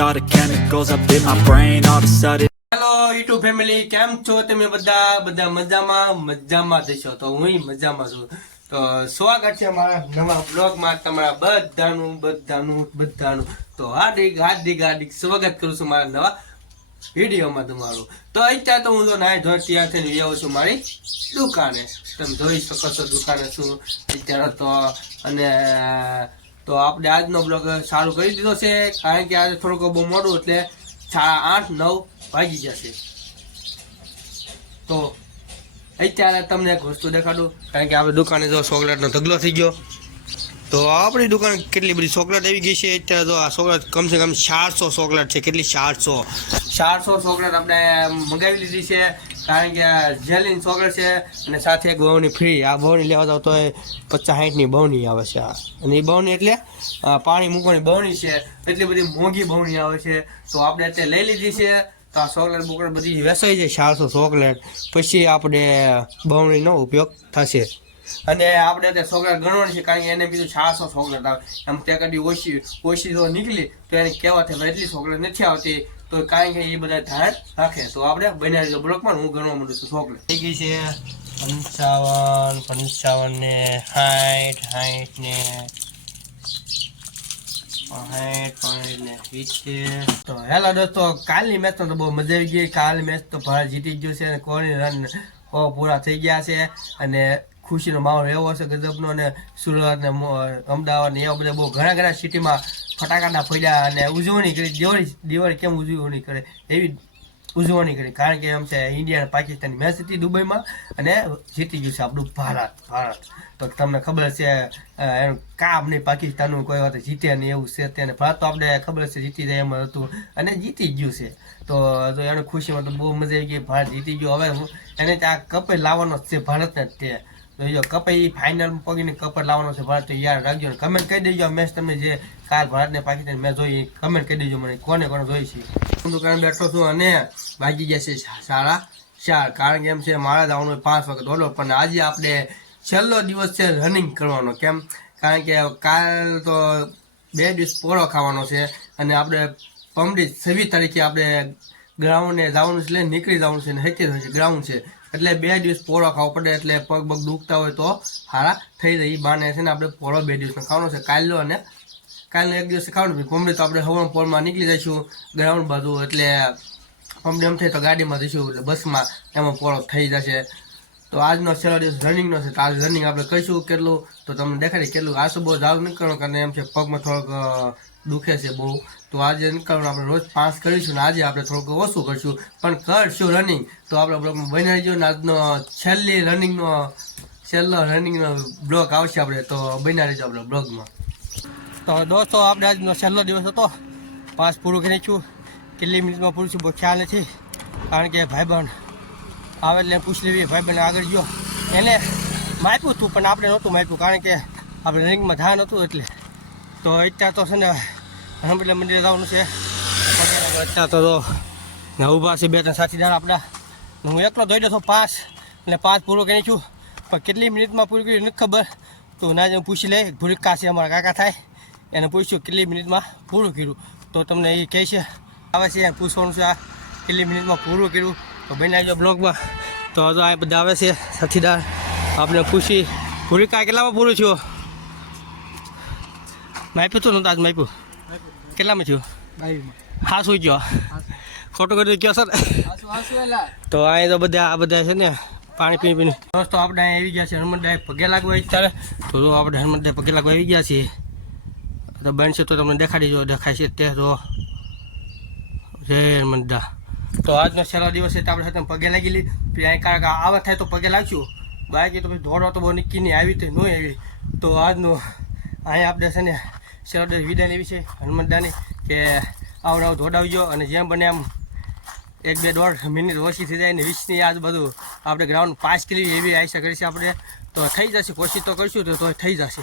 all the chemicals up in my brain, all of a sudden. YouTube family કેમ છો તમે બધા? બધા મજામાં મજામાં જશો તો હું મજામાં છું. તો સ્વાગત છે અમારા નવા બ્લોગમાં તમારા બધાનું બધાનું બધાનું. તો હાર્દિક હાર્દિક હાર્દિક સ્વાગત કરું છું મારા નવા વિડીયોમાં તમારું. તો અત્યારે તો હું તો નાય ધોઈ તૈયાર થઈને આવું છું મારી દુકાને. તમે જોઈ શકો છો દુકાને છું અત્યારે તો અને તો આપણે આજનો બ્લોગ સારું કરી દીધો છે, કારણ કે આજે થોડુંક બહુ મોડું એટલે સાડા આઠ, નવ વાગી જશે. તો અત્યારે તમને એક વસ્તુ દેખાડું, કારણ કે આપણે દુકાને જો ચોકલેટનો ઢગલો થઈ ગયો. તો આપણી દુકાન કેટલી બધી ચોકલેટ આવી ગઈ છે, અત્યારે તો આ ચોકલેટ કમસે કમ ચારસો ચોકલેટ છે, કેટલી ચારસો? ચારસો ચોકલેટ આપણે મંગાવી લીધી છે. કારણ કે જેલીન ચોકલેટ છે અને સાથે એક બહુની ફ્રી આ બહુની લેવા જાવ તો પચાસ સાઠની બહુની આવે છે આ. અને એ બહુની એટલે પાણી મૂકવાની બહુની છે. એટલી બધી મોંઘી બહુની આવે છે. તો આપણે અત્યારે લઈ લીધી છે. તો આ ચોકલેટ બોકલેટ બધી વેચાઈ જાય, ચારસો ચોકલેટ. પછી આપણે બહુણીનો ઉપયોગ થશે. અને આપણે અત્યારે ચોકલેટ ગણવાની છે, કારણ કે એને બીજું ચારસો ચોકલેટ આવે. એમ તે કદી ઓછી ઓછી જો નીકળી, તો એને કહેવાથી હવે એટલી ચોકલેટ નથી આવતી. તો કાંઈ કે એ બધા ધ્યાન રાખે. તો આપણે બન્યા દો બ્લોકમાં હું ગણવા માંડું છું ચોકલેટ થઈ ગઈ છે પંચાવન પંચાવન ને સાઠ સાઠ ને તો હેલો દોસ્તો કાલની મેચ તો બહુ મજા આવી ગઈ. કાલ મેચ તો ભારત જીતી ગયું છે અને કોહલી રન પૂરા થઈ ગયા છે. અને ખુશીનો માહોલ એવો છે ગજબનો અને સુરત ને અમદાવાદ ને એવા બધા બહુ ઘણા ઘણા સિટીમાં ફટાકડા ફોડ્યા અને ઉજવણી કરી, દિવાળી દિવાળી કેમ ઉજવણી કરે એવી ઉજવણી કરી. કારણ કે એમ છે ઇન્ડિયા અને પાકિસ્તાનની મેચ હતી દુબઈમાં અને જીતી ગયું છે આપણું ભારત ભારત. તો તમને ખબર છે એનું કામ નહીં પાકિસ્તાનનું કોઈ વાત જીતે નહીં એવું છે તેને. ભારત તો આપણે ખબર છે, જીતી જાય એમ હતું અને જીતી ગયું છે. તો એની ખુશીમાં તો બહુ મજા આવી ગઈ, ભારત જીતી ગયું. હવે એને આ કપે લાવવાનો છે, ભારતને જ તે. તો જો કપાઈ ફાઇનલ પગીને કપડ લાવવાનો છે ભારત યાદ રાખજો કમેન્ટ કહી દેજો. મેચ તમે જે કાલ ભારત ને પાકિસ્તાન મેચ જોઈ કમેન્ટ કહી દેજો મને. કોને કોને જોઈ છે? હું દુકાન બેઠો છું અને ભાગી ગયા છે સારા ચાર, કારણ કે એમ છે મારા જ આવવાનું પાંચ વખત ઓલો. પણ આજે આપણે છેલ્લો દિવસ છે રનિંગ કરવાનો. કેમ? કારણ કે કાલ તો બે દિવસ પોળો ખાવાનો છે અને આપણે પમડી છવ્વીસ તારીખે આપણે ગ્રાઉન્ડને જવાનું છે એટલે નીકળી જવાનું છે ને હેતી છે ગ્રાઉન્ડ છે. એટલે બે દિવસ પોળો ખાવો પડે એટલે પગ પગ દુખતા હોય તો સારા થઈ એ બાને છે ને આપણે પોળો બે દિવસનો ખાવાનો છે. કાલનો અને કાલનો એક દિવસ ખાવાનું પમડી તો આપણે હવણ પોળમાં નીકળી જઈશું ગ્રાઉન્ડ બાજુ, એટલે પમડી એમ થાય તો ગાડીમાં જઈશું, એટલે બસમાં એમાં પોળો થઈ જશે. તો આજનો છેલ્લો દિવસ રનિંગનો છે. તો આજ રનિંગ આપણે કહીશું કેટલું? તો તમને દેખાડી કેટલું. આ બહુ જાવ નીકળવાનું, કારણ એમ છે, પગમાં થોડોક દુખે છે બહુ. તો આજે નીકળવાનું આપણે રોજ પાંચ કરીશું ને આજે આપણે થોડુંક ઓછું કરીશું. પણ કરશું રનિંગ તો આપણે બ્લોગમાં બની રહીજો ને આજનો છેલ્લી રનિંગનો છેલ્લો રનિંગનો બ્લોગ આવશે આપણે. તો બની રહીજો આપણે બ્લોગમાં. તો દોસ્તો, આપણે આજનો છેલ્લો દિવસ હતો. પાસ પૂરું કરી છું કેટલી મિનિટમાં પૂરું છું, બહુ ખ્યાલ નથી. કારણ કે ભાઈબંધ આવે એટલે પૂછી લેવી ભાઈબંધ આગળ ગયો. એને માપ્યું હતું પણ આપણે નહોતું માપ્યું. કારણ કે આપણે રનિંગમાં ધ્યાન હતું એટલે. તો અત્યારે તો છે ને હમણાં મંદિરે જવાનું છે. અત્યારે તો ને ઊભા છે બે ત્રણ સાથીદાર આપણા. હું એકલો દોડ્યો હતો પાંચ. અને પાંચ પૂરો કરી છું પણ કેટલી મિનિટમાં પૂરી કર્યું નથી ખબર. તો ના જ પૂછી લે ભૂલકા છે અમારા કાકા થાય. એને પૂછ્યું કેટલી મિનિટમાં પૂરું કર્યું. તો તમને એ કહે છે, આવે છે એને પૂછવાનું છે આ કેટલી મિનિટમાં પૂરું કર્યું. તો બની જો બ્લોગમાં. તો હજુ આ બધા આવે છે સાથીદાર આપણે પૂછી, ભૂરિકા કેટલામાં પૂરું થયું? માપ્યું હતું ને આજ માપ્યું કેટલામાં થયું હા સુઈ ગયો. ખોટું કરી ગયો સર? તો અહીં તો બધા, આ બધા છે ને, પાણી પી પીને દોસ્તો, આપણે આવી ગયા છે હનુમાનદાય પગે લાગવા અત્યારે તો આપણે હનુમાનદાય પગે લાગવા આવી ગયા છીએ. તો બનશે તો તમને દેખાડી જો દેખાય છે તે તો. જય હનુમાનદા. તો આજનો છેલ્લો દિવસ છે તો આપણે સાથે પગે લાગી લી. અહીં કારણ કે આવા થાય તો પગે લાગશું. બાકી તો પછી દોડો તો બહુ નહીં, આવી તો નહીં આવી. તો આજનું, અહીં આપણે છે ને છેલ્લો વિદાન એવી છે હનુમંતદાની કે આવડ આવું દોડાવજો અને જેમ બને એમ એક બે દોઢ મિનિટ ઓછી થઈ જાય ને વીસની આજુબાજુ આપણે ગ્રાઉન્ડ પાંચ કિલો એવી આશા કરી છે આપણે. તો થઈ જશે, કોશિશ તો કરીશું તો થઈ જશે.